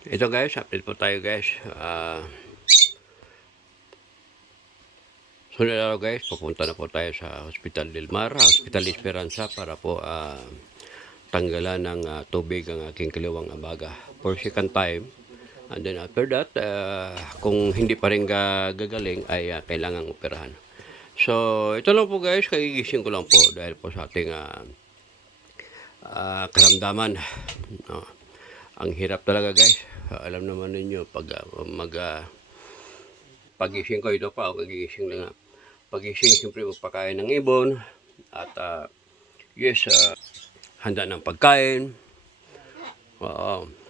Ito guys, update po tayo guys. Sunod araw guys, pupunta na po tayo sa Hospital Del Mar, Hospital Esperanza para po tanggalan ng tubig ang aking kaliwang abaga for second time. And then after that, kung hindi pa rin gagaling ay kailangang operahan. So ito lang po guys, kagigising ko lang po dahil po sa ating karamdaman. No? Ang hirap talaga guys. Alam naman ninyo pag pagising ko ito pa, kagigising na nga. Pagising siyempre magpakain ng ibon at handa ng pagkain.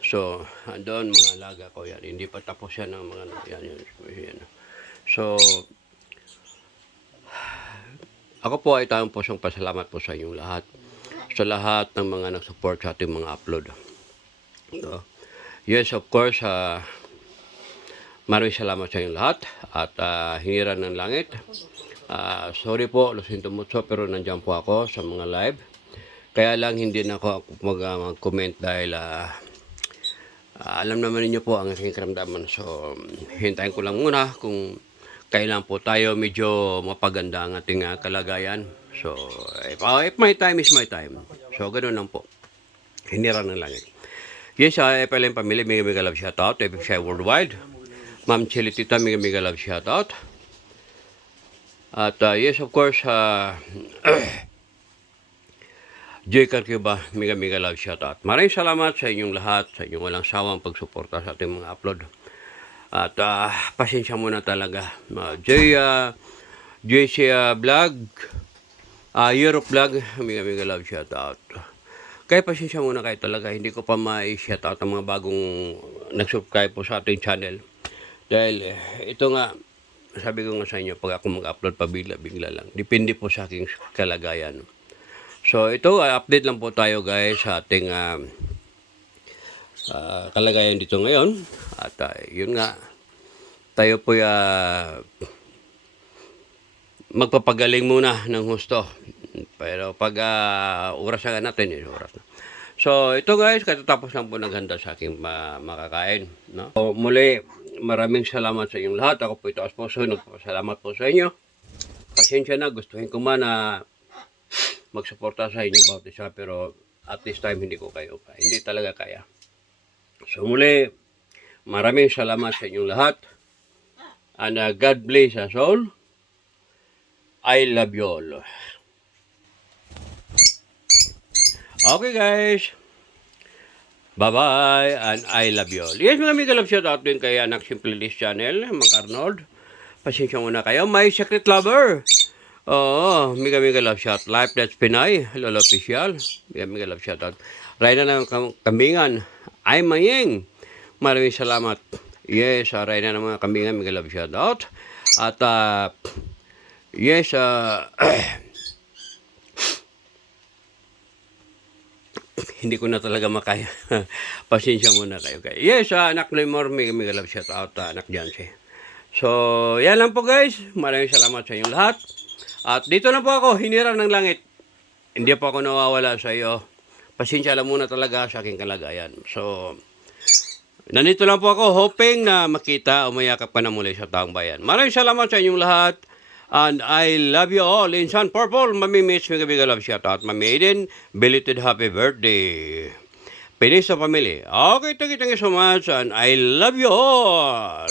So andun mga alaga ko yan. Hindi pa tapos yan ng mga yan. So ako po ay tayong pusong pasalamat po sa inyong lahat. Sa lahat ng mga nag-support sa ating mga upload. So, yes, of course, maraming salamat sa inyong lahat at hingiran ng langit. Sorry po, lo siento mucho, pero nandiyan po ako sa mga live. Kaya lang hindi na ako mag-comment dahil alam naman niyo po ang aking karamdaman. So, hintayin ko lang muna kung kailan po tayo medyo mapaganda ang ating kalagayan. So, if my time is my time. So, ganoon lang po. Hinira ng langit. Yes, FLM Family, mega love shoutout. FFCI Worldwide. Ma'am Chili Tita, mega love shoutout. At yes, of course, Joy Carcuba, mega love shoutout. Maraming salamat sa inyong lahat, sa inyong walang sawang pagsuporta sa ating mga upload. At pasensya muna talaga. JC Vlog, Europe Vlog, mega love shoutout. Kaya pasensya muna kayo talaga, hindi ko pa ma-shoutout ang mga bagong nag-subscribe po sa ating channel. Dahil ito nga, sabi ko nga sa inyo, pag ako mag-upload pa bigla lang. Depende po sa aking kalagayan. So ito, update lang po tayo guys sa ating kalagayan dito ngayon. At yun nga, tayo po magpapagaling muna ng husto. Pero pag oras na natin, oras na. So ito guys, katatapos lang po naghanda sa aking makakain. No? So, muli, maraming salamat sa inyong lahat. Ako po ito as puso, nagpapasalamat po sa inyo. Pasensya na, gustuhin ko man na magsuporta sa inyo about isa, pero at this time hindi talaga kaya. So muli, maraming salamat sa inyong lahat. And God bless us all. I love you all. Okay guys. Bye-bye and I love you all. Yes, mga love shoutout din kay Anak Simple List Channel, Mang Arnold. Pasensya muna kayo. My Secret Lover. Oo, mega love shout. Life That's Pinay, Lolo Official. Mega love shoutout. Rayna ng Kambingan. Ay Mayeng. Maraming salamat. Yes, Rayna ng mga Kambingan, mega love shoutout. At yes, hindi ko na talaga makaya. Pasensya muna kayo. Yes, Anak Lemor, mega love shoutout, Anak Janse. So, yan lang po guys. Maraming salamat sa inyong lahat. At dito na po ako, hinirang ng langit. Hindi po ako nawawala sa iyo. Pasensya lang muna talaga sa aking kalagayan. So, nandito lang po ako, hoping na makita o mayakap ka na muli sa taong bayan. Maraming salamat sa inyong lahat. And I love you all. In Sun Purple, Mami Miss, mega love shoutout. Mami Aiden, belated happy birthday. Pinis sa family. Okay, thank you so much. And I love you all.